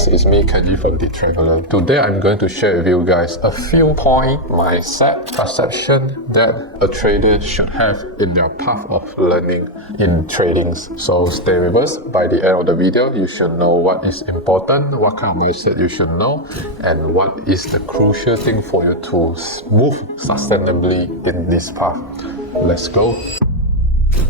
this is me, Kenji from the Tradveller. Today I'm going to share with you guys a few point mindset perception that a trader should have in their path of learning in tradings. So stay with us. By the end of the video, you should know what is important, what kind of mindset you should know, and what is the crucial thing for you to move sustainably in this path. Let's go.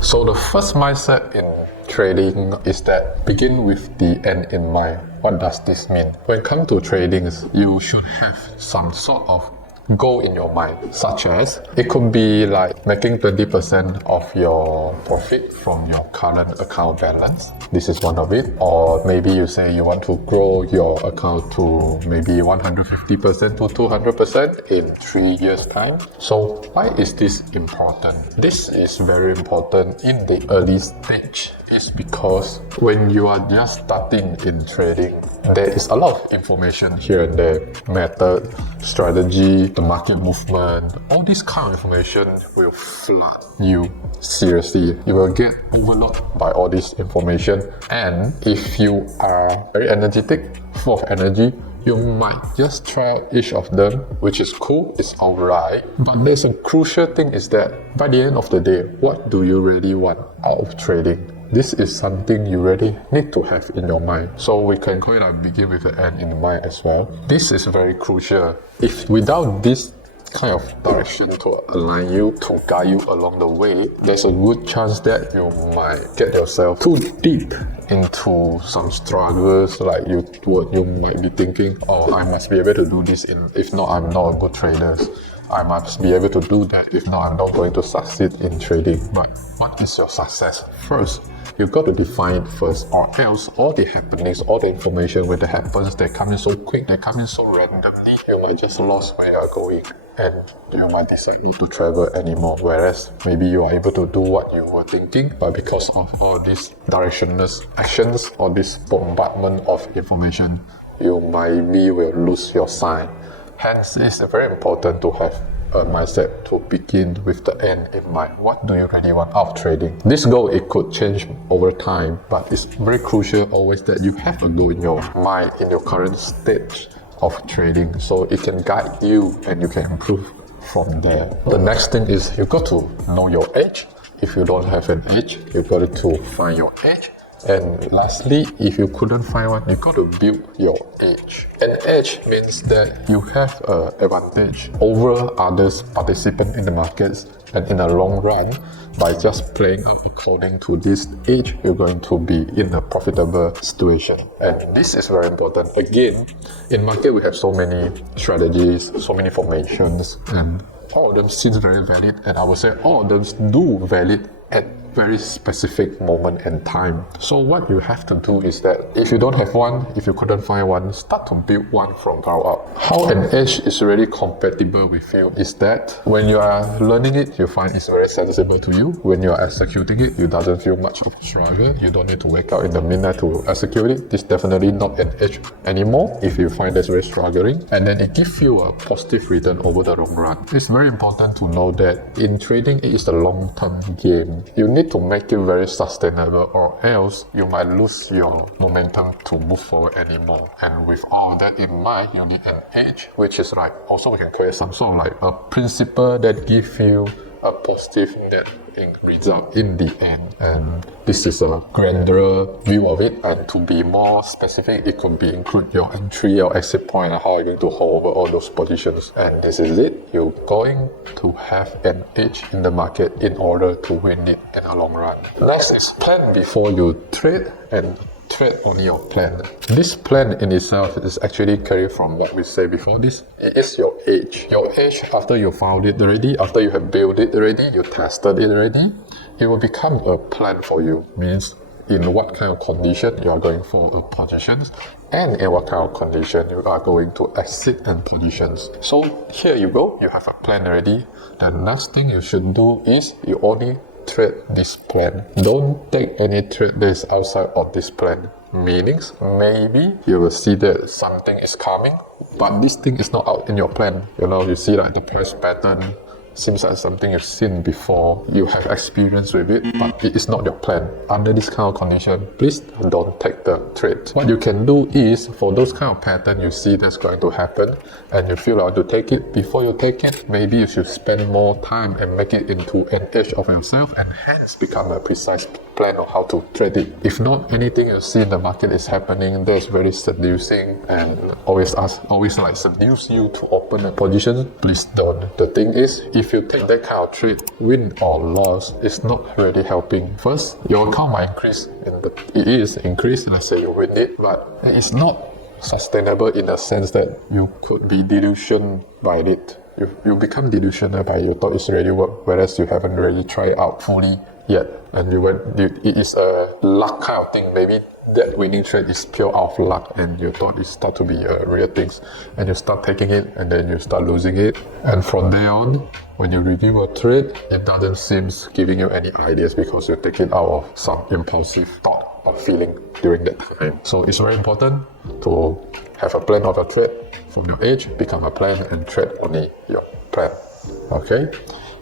So the first mindset in trading is that begin with the end in mind. What does this mean? When it comes to tradings, you should have some sort of goal in your mind, such as it could be like making 20% of your profit from your current account balance. This is one of it. Or maybe you say you want to grow your account to maybe 150% to 200% in 3 years time. So why is this important? This is very important in the early stage. It's because when you are just starting in trading, there is a lot of information here and there, method, strategy, the market movement, all this kind of information will flood you seriously. You will get overloaded by all this information, and if you are very energetic, full of energy, you might just try each of them, which is cool, it's alright. But there's a crucial thing is that by the end of the day, what do you really want out of trading? This is something you really need to have in your mind. So we can call it like begin with the end in mind as well. This is very crucial. If without this kind of direction to align you, to guide you along the way, there's a good chance that you might get yourself too deep into some struggles. Like you might be thinking, oh, I must be able to do this, if not, I'm not a good trader. I must be able to do that, if not, I'm not going to succeed in trading. But what is your success? First, you've got to define it first, or else all the happenings, all the information when it happens, they come in so quick, they come in so randomly, you might just lose where you are going, and you might decide not to travel anymore. Whereas maybe you are able to do what you were thinking, but because of all these directionless actions or this bombardment of information, you maybe will lose your sign. Hence, it's very important to have a mindset to begin with the end in mind. What do you really want out of trading? This goal, it could change over time, but it's very crucial always that you have a goal in your mind in your current stage of trading, so it can guide you and you can improve from there. The next thing is you've got to know your edge. If you don't have an edge, you've got to find your edge. And lastly, if you couldn't find one, you got to build your edge. An edge means that you have an advantage over others participants in the markets, and in the long run, by just playing up according to this edge, you're going to be in a profitable situation. And this is very important. Again, in market we have so many strategies, so many formations, and all of them seems very valid, and I would say all of them do valid at very specific moment and time. So what you have to do is that if you don't have one, if you couldn't find one, start to build one from ground up. How an edge is really compatible with you is that when you are learning it, you find it's very sensible to you. When you are executing it, you doesn't feel much of a struggle. You don't need to wake up in the midnight to execute it. It's definitely not an edge anymore if you find that's very struggling. And then it gives you a positive return over the long run. It's very important to know that in trading, it is a long-term game. You need to make it very sustainable, or else you might lose your momentum to move forward anymore. And with all that in mind, you need an edge, which is like, also we can create some sort of like a principle that gives you a positive net result in the end. And this is a grander view of it, and to be more specific, it could be include your entry or exit point and how you're going to hold over all those positions. And this is it. You're going to have an edge in the market in order to win it in the long run. Next is plan before you trade, and trade on your plan. This plan in itself is actually carried from what we said before this. It is your edge. Your edge, after you found it already, after you have built it already, you tested it already, it will become a plan for you. Means in what kind of condition you are going for positions, and in what kind of condition you are going to exit and positions. So here you go, you have a plan already. The last thing you should do is you only trade this plan. Don't take any trade that is outside of this plan. Meanings, maybe you will see that something is coming, but this thing is not out in your plan. You know, you see like the price pattern seems like something you've seen before, you have experience with it, but it is not your plan. Under this kind of condition, please don't take the trade. What you can do is, for those kind of pattern you see that's going to happen, and you feel like to take it, before you take it, maybe you should spend more time and make it into an edge of yourself, and hence become a precise plan of how to trade it. If not, anything you see in the market is happening that's very seducing and always like seduce you to open a position, please don't. The thing is, if you take that kind of trade, win or loss, it's not really helping. First, your account might increase, it is increased, let's say you win it, but it's not sustainable in the sense that you could be delusioned by it. You become delusional by you thought it's already work, whereas you haven't really tried out fully yet, and it is a luck kind of thing. Maybe that winning trade is pure out of luck, and you thought it start to be real things, and you start taking it, and then you start losing it, and from there on, when you review a trade, it doesn't seem giving you any ideas because you take it out of some impulsive thought or feeling during that time. So it's very important to have a plan of your trade from your age, become a plan, and trade only your plan. Okay?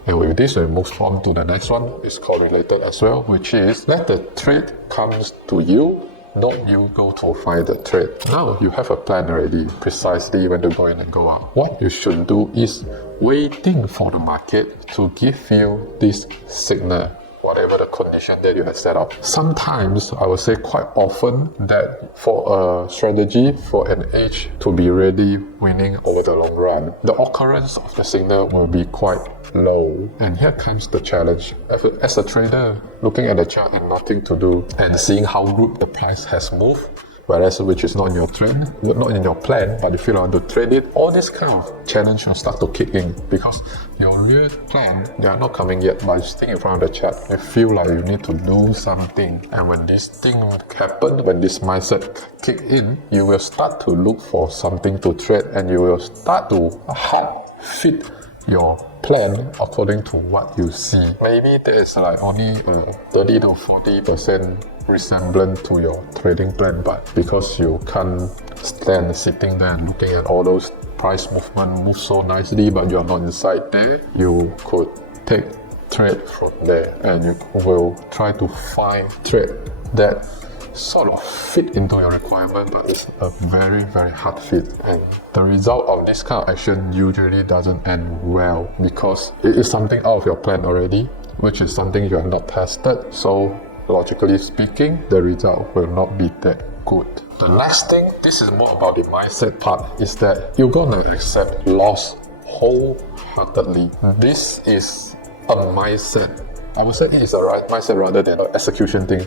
And with this, we move on to the next one. It's correlated as well, which is let the trade comes to you, not you go to find the trade. Now you have a plan already, precisely when to go in and go out. What you should do is waiting for the market to give you this signal, whatever the condition that you have set up. Sometimes, I would say quite often, that for a strategy, for an edge to be really winning over the long run, the occurrence of the signal will be quite low. And here comes the challenge. As a trader, looking at the chart and nothing to do, and seeing how good the price has moved, whereas which is not in your trend, not in your plan, but you feel like to trade it, all this kind of challenge will start to kick in because your real plan, they are not coming yet, but you sitting in front of the chart, you feel like you need to do something. And when this thing happen, when this mindset kick in, you will start to look for something to trade, and you will start to hard fit your plan according to what you see. Maybe there is like only 30 to 40% resemblance to your trading plan, but because you can't stand sitting there and looking at all those price movement move so nicely, but you're not inside there, you could take trade from there, and you will try to find trade that sort of fit into your requirement, but it's a very, very hard fit. And the result of this kind of action usually doesn't end well because it is something out of your plan already, which is something you have not tested. So logically speaking, the result will not be that good. The next thing, this is more about the mindset part, is that you're gonna accept loss wholeheartedly. This is a mindset. I would say it is a right mindset rather than an execution thing.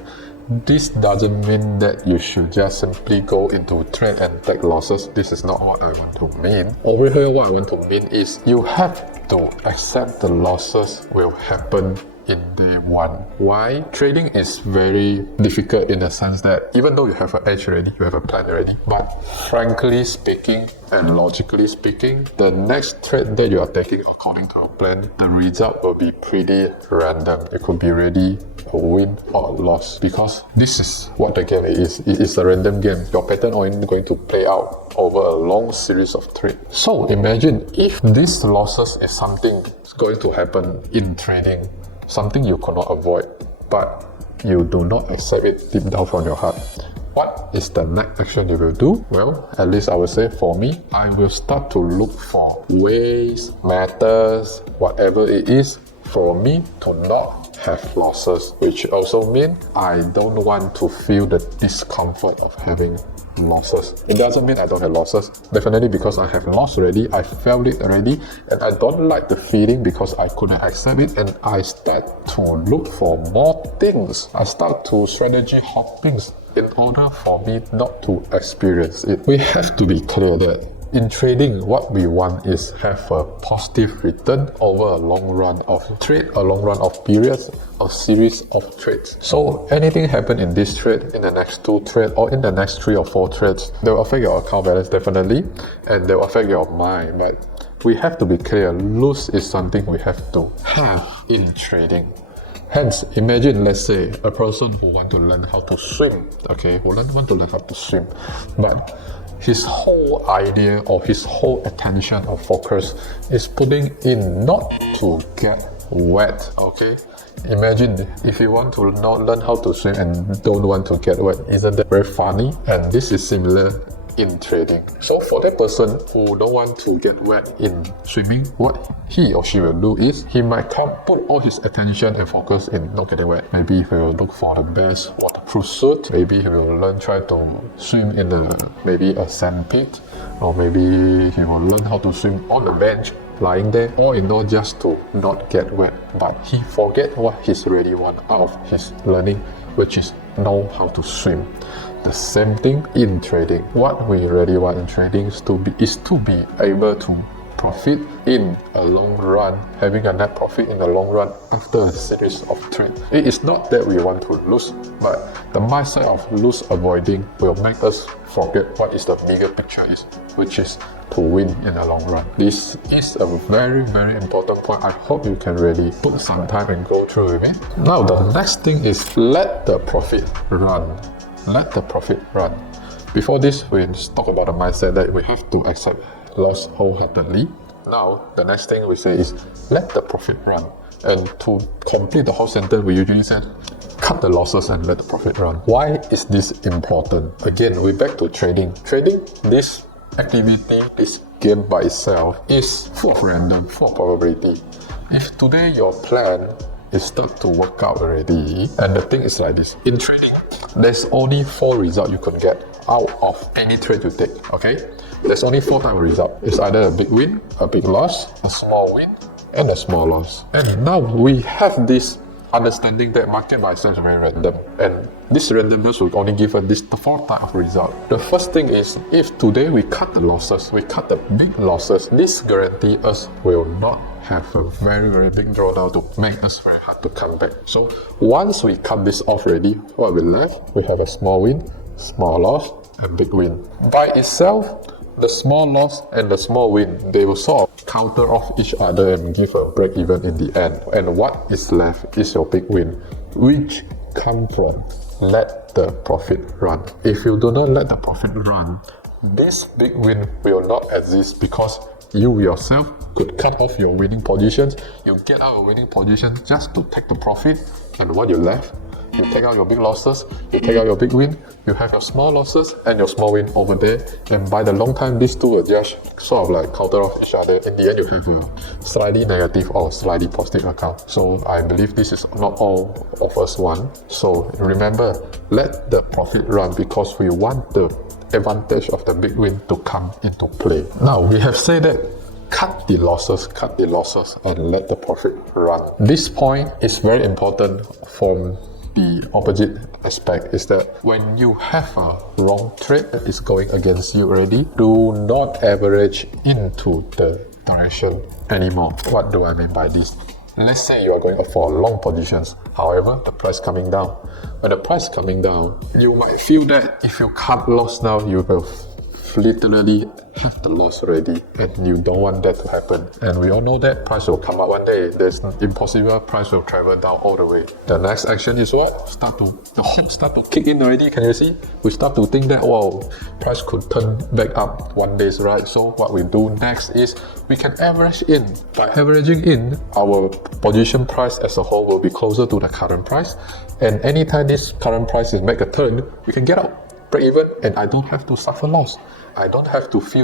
This doesn't mean that you should just simply go into trade and take losses. This is not what I want to mean. Over here, what I want to mean is you have to accept the losses will happen in day one. Why? Trading is very difficult in the sense that even though you have an edge already, you have a plan already, but frankly speaking and logically speaking, the next trade that you are taking according to a plan, the result will be pretty random. It could be really a win or a loss because this is what the game is. It is a random game. Your pattern only going to play out over a long series of trades. So imagine if these losses is something going to happen in trading, something you cannot avoid, but you do not accept it deep down from your heart. What is the next action you will do? Well, at least I would say for me, I will start to look for ways, methods, whatever it is, for me to not have losses, which also means I don't want to feel the discomfort of having losses. It doesn't mean I don't have losses. Definitely because I have lost already, I felt it already, and I don't like the feeling because I couldn't accept it, and I start to look for more things. I start to strategy hopping in order for me not to experience it. We have to be clear that in trading, what we want is have a positive return over a long run of trade, a long run of periods, a series of trades. So anything happen in this trade, in the next 2 trades, or in the next 3 or 4 trades, they will affect your account balance definitely, and they will affect your mind. But we have to be clear, lose is something we have to have in trading. Hence, imagine, let's say, a person who want to learn how to swim, okay, who want to learn how to swim, but his whole idea or his whole attention or focus is putting in not to get wet, okay? Imagine if you want to not learn how to swim and don't want to get wet, isn't that very funny? And this is similar in trading. So for that person who don't want to get wet in swimming, what he or she will do is he might put all his attention and focus in not getting wet. Maybe he will look for the best waterproof suit. Maybe he will try to swim in maybe a sand pit, or maybe he will learn how to swim on the bench, lying there, or just to not get wet. But he forget what he's really want out of his learning, which is know how to swim. The same thing in trading. What we really want in trading is to be able to profit in a long run, having a net profit in the long run after a series of trades. It is not that we want to lose, but the mindset of lose avoiding will make us forget what is the bigger picture is, which is to win in the long run. This is a very, very important point. I hope you can really put some time and go through with it. Now, the next thing is let the profit run. Let the profit run. Before this, we talk about the mindset that we have to accept loss wholeheartedly. Now, the next thing we say is let the profit run. And to complete the whole sentence, we usually say cut the losses and let the profit run. Why is this important? Again, we're back to trading. Trading, this activity, this game by itself is full of random, full of probability. If today your plan is start to work out already, and the thing is like this, in trading, there's only 4 results you can get out of any trade you take, okay? There's only 4 types of result. It's either a big win, a big loss, a small win, and a small loss. And now we have this understanding that market by itself is very random, and this randomness will only give us this 4 types of result. The first thing is, if today we cut the losses, we cut the big losses, this guarantee us will not have a very, very big drawdown to make us very hard to come back. So once we cut this off already, what we left, we have a small win, small loss, and big win. By itself, the small loss and the small win, they will sort of counter off each other and give a break even in the end. And what is left is your big win, which come from let the profit run. If you do not let the profit run, this big win will not exist, because you yourself could cut off your winning positions. You get out of winning positions just to take the profit, and what you left, you take out your big losses, you take out your big win, you have your small losses and your small win over there, and by the long time, these two will just sort of like counter off each other. In the end, you have a slightly negative or slightly positive account. So I believe this is not all of us want. So remember, let the profit run, because we want the advantage of the big win to come into play. Now, we have said that cut the losses, and let the profit run. This point is very important from the opposite aspect, is that when you have a wrong trade that is going against you already, do not average into the direction anymore. What do I mean by this? Let's say you are going for long positions, however, the price coming down. When the price coming down, you might feel that if you cut loss now, you will literally have the loss already, and you don't want that to happen. And we all know that price will come up one day. There's impossible, price will travel down all the way. The next action is what? The hope start to kick in already. Can you see? We start to think that, wow, price could turn back up one day, right? So what we do next is we can average in. By averaging in, our position price as a whole will be closer to the current price, and anytime this current price is make a turn, we can get out, break even, and I don't have to suffer loss. I don't have to feel